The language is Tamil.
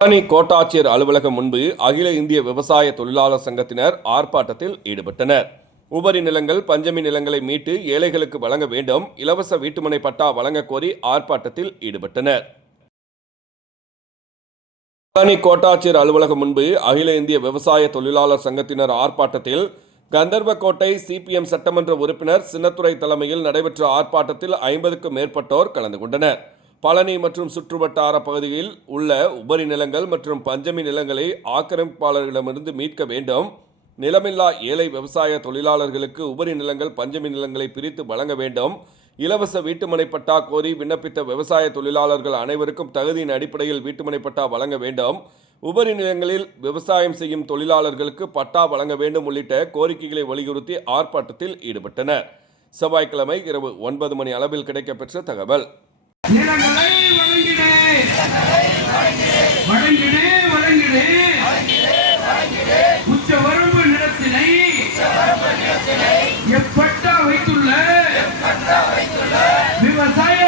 பழனி கோட்டாட்சியர் அலுவலகம் முன்பு அகில இந்திய விவசாய தொழிலாளர் சங்கத்தினர் ஆர்ப்பாட்டத்தில் ஈடுபட்டனர். உபரி நிலங்கள் பஞ்சமி நிலங்களை மீட்டு ஏழைகளுக்கு வழங்க வேண்டும் இலவச வீட்டுமனை பட்டா வழங்கக் கோரி ஆர்ப்பாட்டத்தில் ஈடுபட்டனர். பழனி கோட்டாட்சியர் அலுவலகம் முன்பு அகில இந்திய விவசாய தொழிலாளர் சங்கத்தினர் ஆர்ப்பாட்டத்தில் கந்தர்வக்கோட்டை சிபிஎம் சட்டமன்ற உறுப்பினர் சின்னத்துறை தலைமையில் நடைபெற்ற ஆர்ப்பாட்டத்தில் ஐம்பதுக்கும் மேற்பட்டோர் கலந்து கொண்டனர். பழனி மற்றும் சுற்றுவட்டார பகுதியில் உள்ள உபரி நிலங்கள் மற்றும் பஞ்சமி நிலங்களை ஆக்கிரமிப்பாளர்களிடமிருந்து மீட்க வேண்டும். நிலமில்லா ஏழை விவசாய தொழிலாளர்களுக்கு உபரி நிலங்கள் பஞ்சமி நிலங்களை பிரித்து வழங்க வேண்டும். இலவச வீட்டுமனை பட்டா கோரி விண்ணப்பித்த விவசாய தொழிலாளர்கள் அனைவருக்கும் தகுதியின் அடிப்படையில் வீட்டுமனை பட்டா வழங்க வேண்டும். உபரி நிலங்களில் விவசாயம் செய்யும் தொழிலாளர்களுக்கு பட்டா வழங்க வேண்டும் உள்ளிட்ட கோரிக்கைகளை வலியுறுத்தி ஆர்ப்பாட்டத்தில் ஈடுபட்டனர். செவ்வாய்க்கிழமை இரவு ஒன்பது மணி அளவில் கிடைக்கப்பெற்ற தகவல். நிலங்களை வழங்கினே. வழங்கினே வழங்கினே. உச்ச வரம்பு நிலத்தினை எப்பட்டா வைத்துள்ள விவசாய